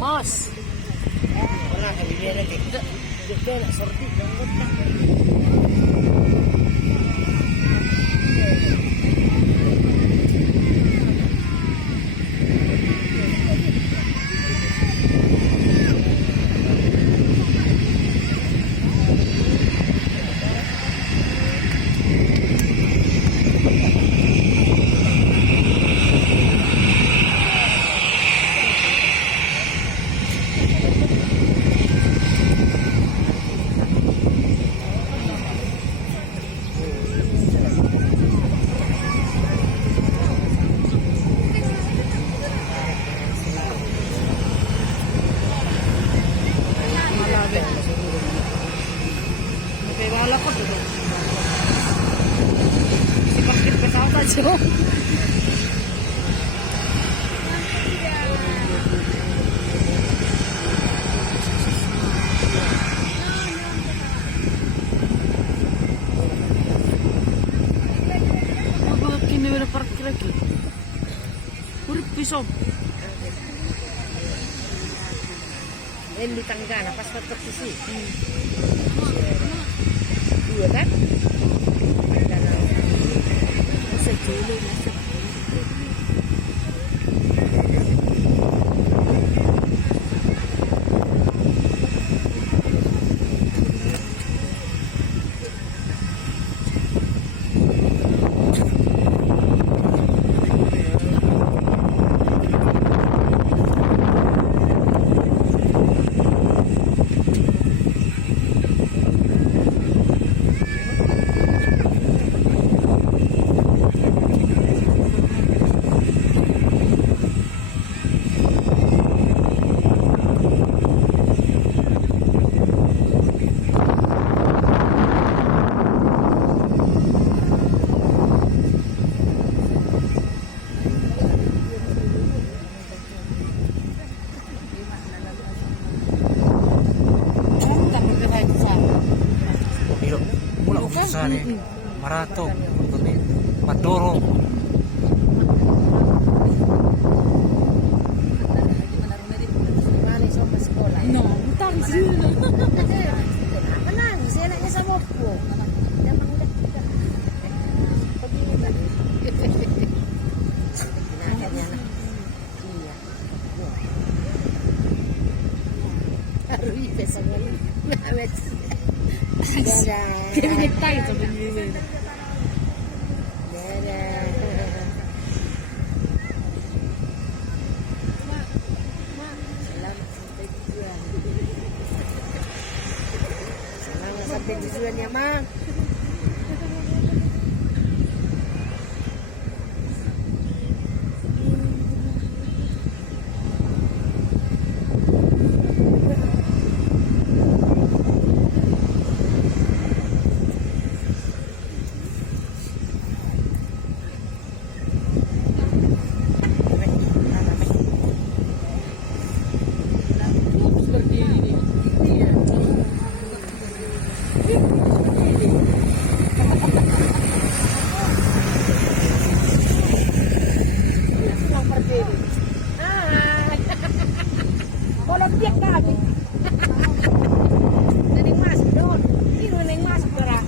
Mas. Wala ka bibira kay. Dito na sorti ganggot na. Wala ko to. Si bakit kasama siya? Bakit kinawala parkir lagi? Urip pisau. Di tangga na pas sisi. Iya kan? Sejuli masuk. Marato, Madoro. No, utang sih. Menang, saya anaknya sama aku. Kami tayo sa binili. Semangat sampai tujuannya, Mang. Volunteer ka lagi. Nening masuk doon. Sino neng masuk gerak?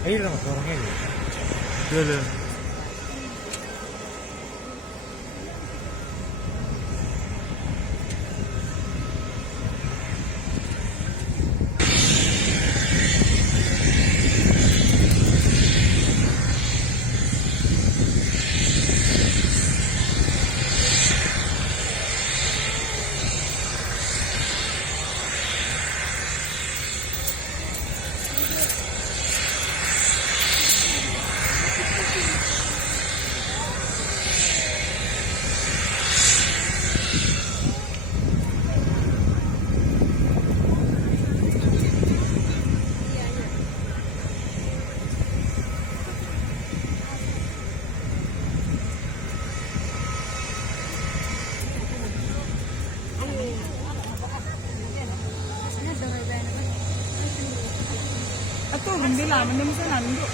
Ayo lah mas orangnya ini. Dulu. Nambila, mending sa nanduk.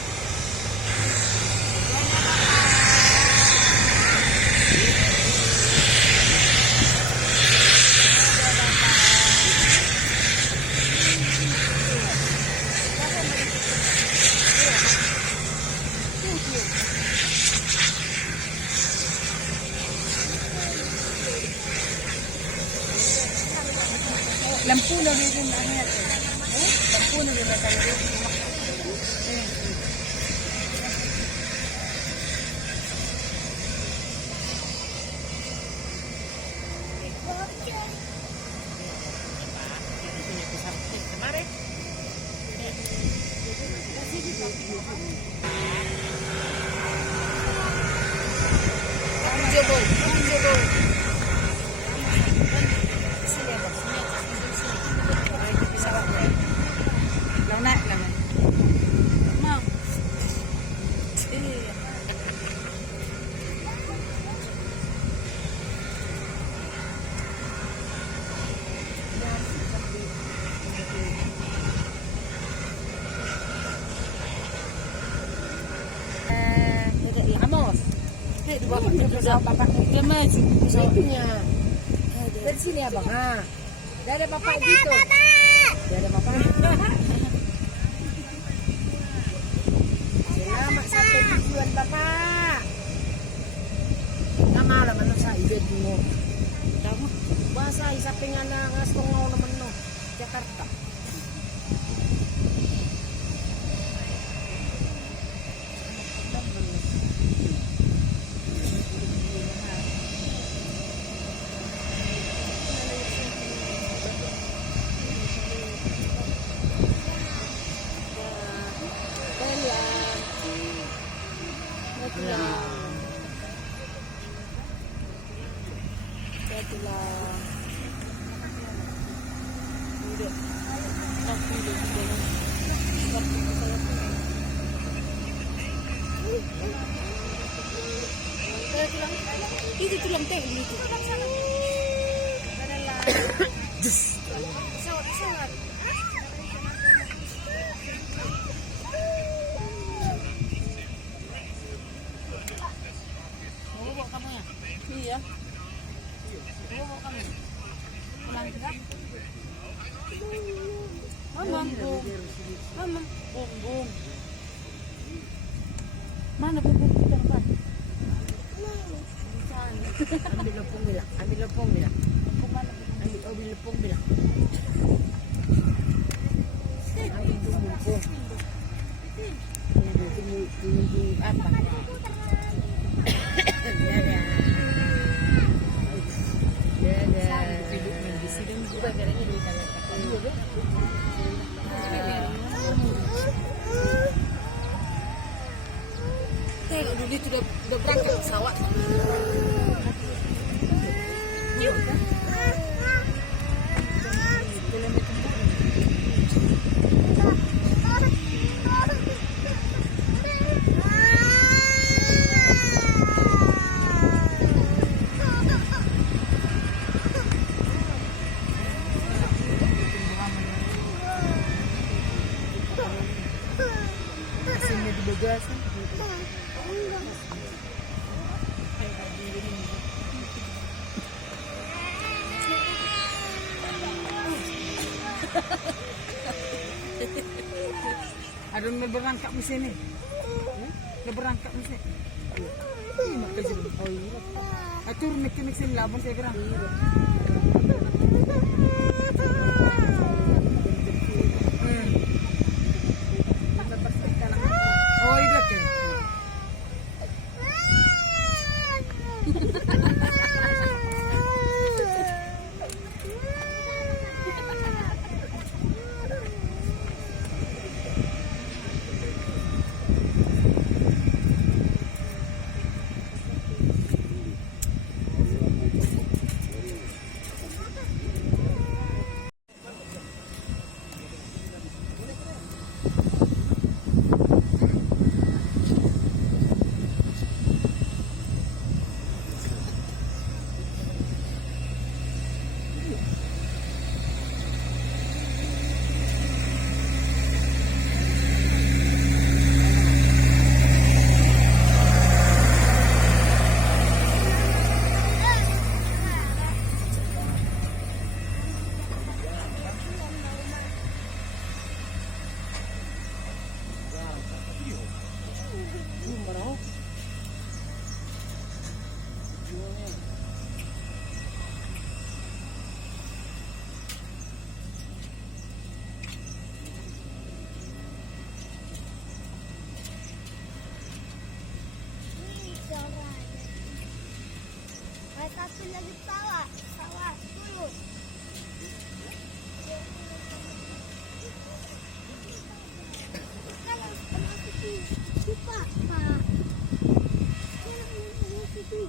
Lampu na rin yung ano yan. Lampu na rin tayo. Naik naman. Ma'am. Amos. Di bawah bapak dia masih punya. Dari sini abang. Ha. Dia ada bapak gitu. Dia ada bapak. Selamat sampai tujuan bapak. Nama lah mana sa ide mo. Kamu bahasa isapin nga na ngastongaw naman no. Jakarta. Itu tulang teh itu. Pesawat. Mau bawa kamu ya? Iya. Mau bawa kamu? Pulang juga? Mama, bumbung. Mana bumbung kita depan? Ambil lepung bilang. Lepung mana? Ambil lepung bilang. Ambil bumbung. Tunggu apa? Tengok dulu itu udah berangkat pesawat. Mesinnya di bagasi. Ada yang berangkat mesin ni. Dia berangkat mesin. Makasih. Oh iya. Atur mekanik sini labon saya gerang. Oh iya ke. satu lagi sawah. Sawah dulu. Kalau masuk di Pak. Kalau masuk di